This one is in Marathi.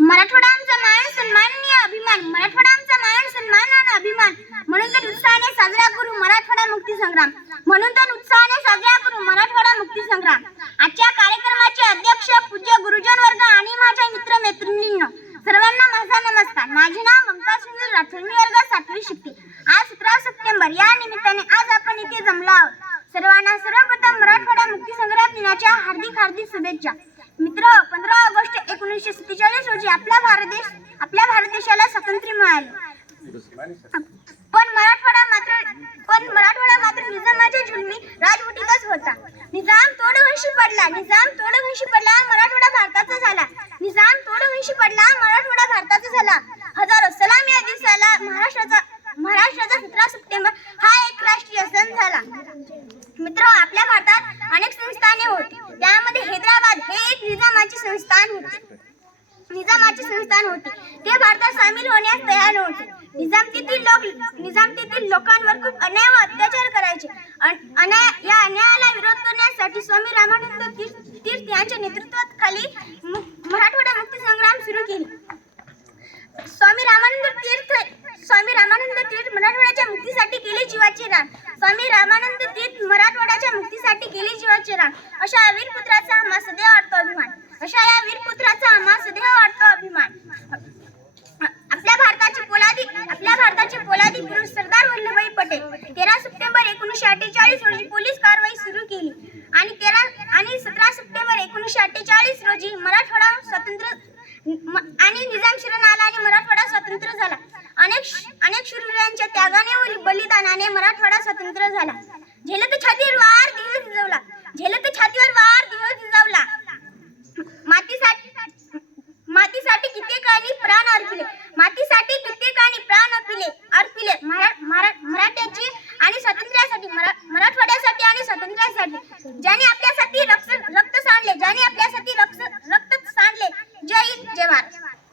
मराठवाडा मान सन्माननीय अभिमान. मराठवाडा मान सन्मान आणि अभिमान. म्हणून तर उत्साहाने साजरा करू मराठवाडा मुक्ती संग्राम. म्हणून तर उत्साहाने साजरा करू मराठवाडा मुक्ती संग्राम. आजच्या कार्यक्रमाचे अध्यक्ष पूज्य गुरुजन वर्ग आणि माझ्या मित्र मैत्रिणींनो सर्वांना माझा नमस्कार. माझे नाव ममता सुनील राठोड. मी वर्ग सातवी शिकते. आज सतरा सप्टेंबर. या निमित्ताने आज आपण इथे जमलो आहोत. सर्वांना सर्वप्रथम मराठवाडा मुक्ती संग्राम दिनाच्या हार्दिक हार्दिक शुभेच्छा. मित्र पंधरा ऑगस्ट एकोणीसशे सत्तेचाळीस रोजी आपला भारत देश आपल्या भारत देशाला स्वातंत्र्य मिळाले. पण मराठवाडा मात्र पण मराठवाडा मात्र निजामाच्या जुलमी राजवटीतच होता. निजाम तोडवंशी पडला. निजाम तोडवंशी पडला मराठवाडा भारताचा झाला. निजाम तोडवंशी पडला मराठवाडा भारताचा झाला हजारो सलाम या दिवसाला महाराष्ट्राचा महाराष्ट्राचा सतरा सप्टेंबर हा एक राष्ट्रीय सण झाला मित्र आपल्या भारतात अनेक संस्थाने होती. त्यामध्ये हैदराबाद हे एक निजामाचे संस्थान होते. निजामाचे संस्थान होते. ते भारतात सामील होण्यास तयार नव्हते. निजाम तेथील लोक निजाम तेथील लोकांवर खूप अन्याय व अत्याचार करायचे. अन्याय या अन्यायाला विरोध करण्यासाठी स्वामी रामानंद तीर्थ तीर्थ यांच्या नेतृत्वाखाली मराठवाडा मुक्ती संग्राम सुरू केली. स्वामी रामानंद तीर्थ स्वामी रामानंद मराठवाड्याच्या मुक्तीसाठी केले जीवाचे रान स्वामी रामानंद तीर्थ मराठवाड्याच्या मुक्तीसाठी केले जीवाचे रान अशा वीर पुत्राचा आम्हा सदैव वाटतो अभिमान. अशा या वीर पुत्राचा आम्हा सदैव वाटतो अभिमान. आपल्या भारताचे पोलादी आपल्या भारताचे पोलादी पुरुष सरदार वल्लभभाई पटेल. तेरा सप्टेंबर एकोणीसशे अठ्ठेचाळीस रोजी पोलीस कारवाई सुरू केली. आणि तेरा आणि सतरा सप्टेंबर एकोणीसशे अठ्ठेचाळीस रोजी मराठवाडा स्वतंत्र म- आणि निजाम शरण आला आणि मराठवाडा स्वतंत्र झाला. अनेक श- त्यागाने व बलिदानाने मराठवाडा स्वतंत्र झाला. झेलत छातीवर वार दिवस झिजवला झेलत छातीवर वार दिवस झिजवला मातीसाठी मातीसाठी कित्येकांनी प्राण अर्पिले. मातीसाठी कित्येकांनी प्राण अर्पिले अर्पिले. मराठ्याची आणि स्वातंत्र्यासाठी मराठवाड्यासाठी आणि स्वातंत्र्यासाठी. ज्याने आपल्या